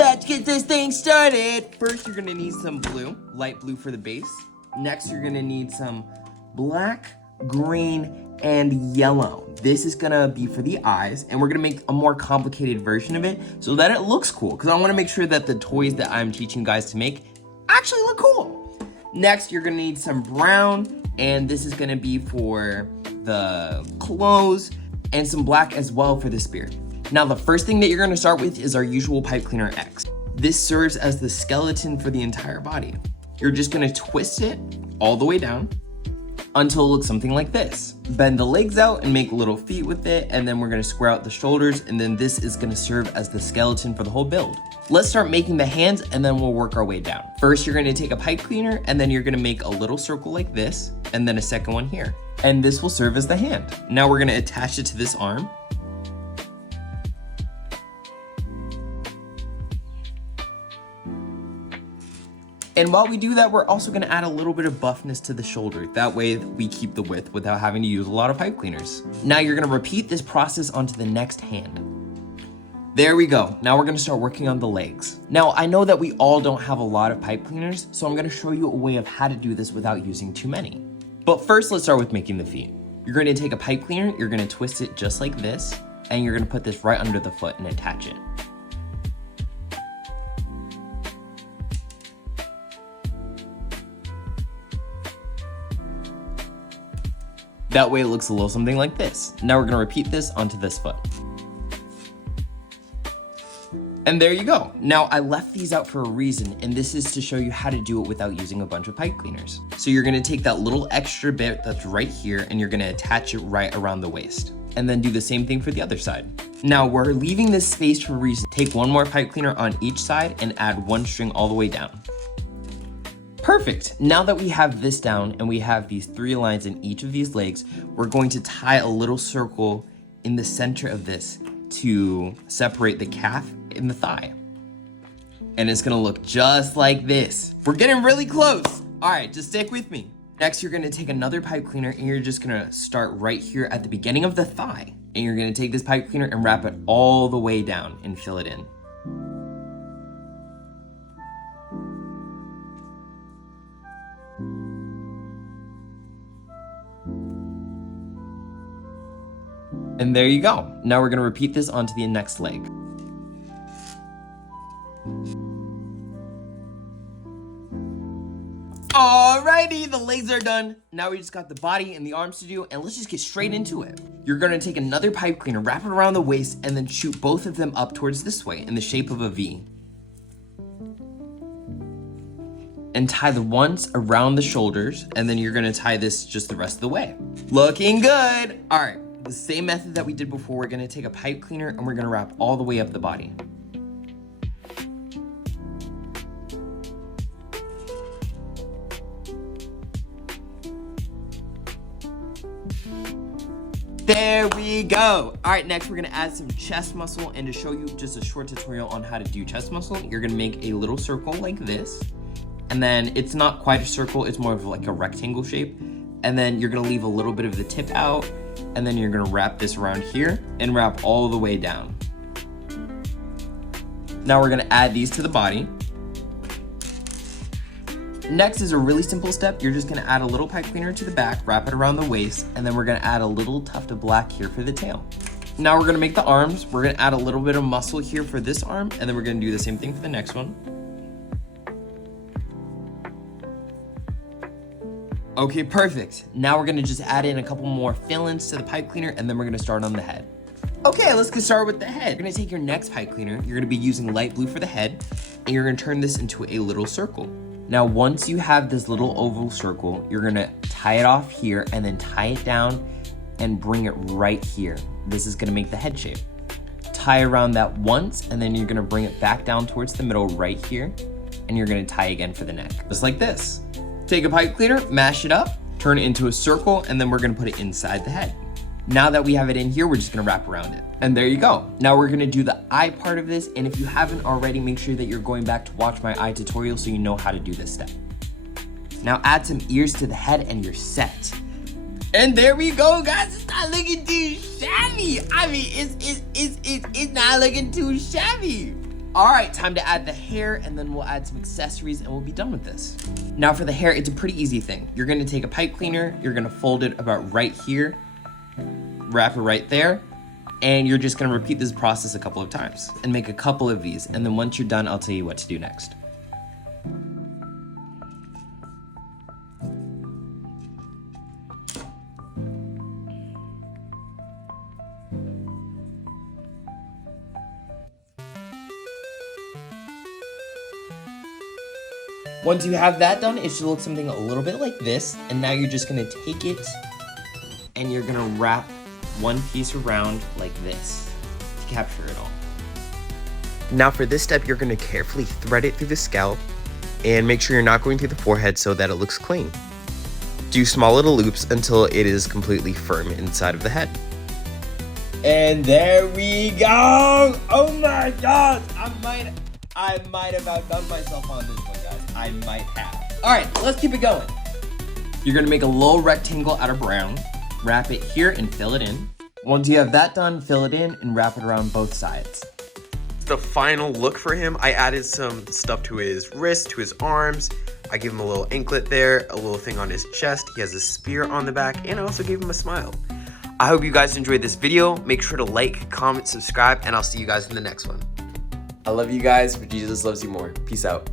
Let's get this thing started. First, you're gonna need some blue, light blue for the base. Next, you're gonna need some black, green, and yellow. This is gonna be for the eyes, and we're gonna make a more complicated version of it so that it looks cool, because I wanna make sure that the toys that I'm teaching you guys to make actually look cool. Next, you're gonna need some brown, and this is gonna be for the clothes, and some black as well for the spirit. Now, the first thing that you're gonna start with is our usual Pipecleaner X. This serves as the skeleton for the entire body. You're just gonna twist it all the way down until it looks something like this. Bend the legs out and make little feet with it, and then we're gonna square out the shoulders, and then this is gonna serve as the skeleton for the whole build. Let's start making the hands, and then we'll work our way down. First, you're gonna take a pipe cleaner, and then you're gonna make a little circle like this, and then a second one here. And this will serve as the hand. Now we're gonna attach it to this arm. And while we do that, we're also gonna add a little bit of buffness to the shoulder. That way we keep the width without having to use a lot of pipe cleaners. Now you're gonna repeat this process onto the next hand. There we go. Now we're gonna start working on the legs. Now I know that we all don't have a lot of pipe cleaners, so I'm gonna show you a way of how to do this without using too many. But first, let's start with making the feet. You're gonna take a pipe cleaner, you're gonna twist it just like this, and you're gonna put this right under the foot and attach it. That way it looks a little something like this. Now we're gonna repeat this onto this foot. And there you go. Now I left these out for a reason, and this is to show you how to do it without using a bunch of pipe cleaners. So you're gonna take that little extra bit that's right here, and you're gonna attach it right around the waist. And then do the same thing for the other side. Now we're leaving this space for a reason. Take one more pipe cleaner on each side and add one string all the way down. Perfect. Now that we have this down and we have these 3 lines in each of these legs, we're going to tie a little circle in the center of this to separate the calf and the thigh. And it's gonna look just like this. We're getting really close. All right, just stick with me. Next, you're gonna take another pipe cleaner and you're just gonna start right here at the beginning of the thigh. And you're gonna take this pipe cleaner and wrap it all the way down and fill it in. And there you go. Now we're gonna repeat this onto the next leg. Alrighty, the legs are done. Now we just got the body and the arms to do, and let's just get straight into it. You're gonna take another pipe cleaner, wrap it around the waist, and then shoot both of them up towards this way in the shape of a V. And tie the ones around the shoulders, and then you're gonna tie this just the rest of the way. Looking good. All right. The same method that we did before, we're gonna take a pipe cleaner and we're gonna wrap all the way up the body. There we go. All right, next we're gonna add some chest muscle, and to show you just a short tutorial on how to do chest muscle, you're gonna make a little circle like this, and then it's not quite a circle, it's more of like a rectangle shape, and then you're gonna leave a little bit of the tip out, and then you're gonna wrap this around here and wrap all the way down. Now we're gonna add these to the body. Next is a really simple step. You're just gonna add a little pipe cleaner to the back, wrap it around the waist, and then we're gonna add a little tuft of black here for the tail. Now we're gonna make the arms. We're gonna add a little bit of muscle here for this arm, and then we're gonna do the same thing for the next one. Okay, perfect. Now we're gonna just add in a couple more fill-ins to the pipe cleaner, and then we're gonna start on the head. Okay, let's get started with the head. You're gonna take your next pipe cleaner, you're gonna be using light blue for the head, and you're gonna turn this into a little circle. Now, once you have this little oval circle, you're gonna tie it off here and then tie it down and bring it right here. This is gonna make the head shape. Tie around that once, and then you're gonna bring it back down towards the middle right here, and you're gonna tie again for the neck, just like this. Take a pipe cleaner, mash it up, turn it into a circle, and then we're gonna put it inside the head. Now that we have it in here, we're just gonna wrap around it. And there you go. Now we're gonna do the eye part of this, and if you haven't already, make sure that you're going back to watch my eye tutorial so you know how to do this step. Now add some ears to the head and you're set. And there we go, guys. It's not looking too shabby. I mean, it's not looking too shabby. All right, time to add the hair, and then we'll add some accessories and we'll be done with this. Now for the hair, it's a pretty easy thing. You're gonna take a pipe cleaner, you're gonna fold it about right here, wrap it right there, and you're just gonna repeat this process a couple of times and make a couple of these. And then once you're done, I'll tell you what to do next. Once you have that done, it should look something a little bit like this. And now you're just gonna take it and you're gonna wrap one piece around like this to capture it all. Now for this step, you're gonna carefully thread it through the scalp and make sure you're not going through the forehead so that it looks clean. Do small little loops until it is completely firm inside of the head. And there we go! Oh my God! I might have outdone myself on this one, guys. I might have. All right, let's keep it going. You're gonna make a little rectangle out of brown, wrap it here and fill it in. Once you have that done, fill it in and wrap it around both sides. The final look for him, I added some stuff to his wrist, to his arms. I gave him a little anklet there, a little thing on his chest. He has a spear on the back, and I also gave him a smile. I hope you guys enjoyed this video. Make sure to like, comment, subscribe, and I'll see you guys in the next one. I love you guys, but Jesus loves you more. Peace out.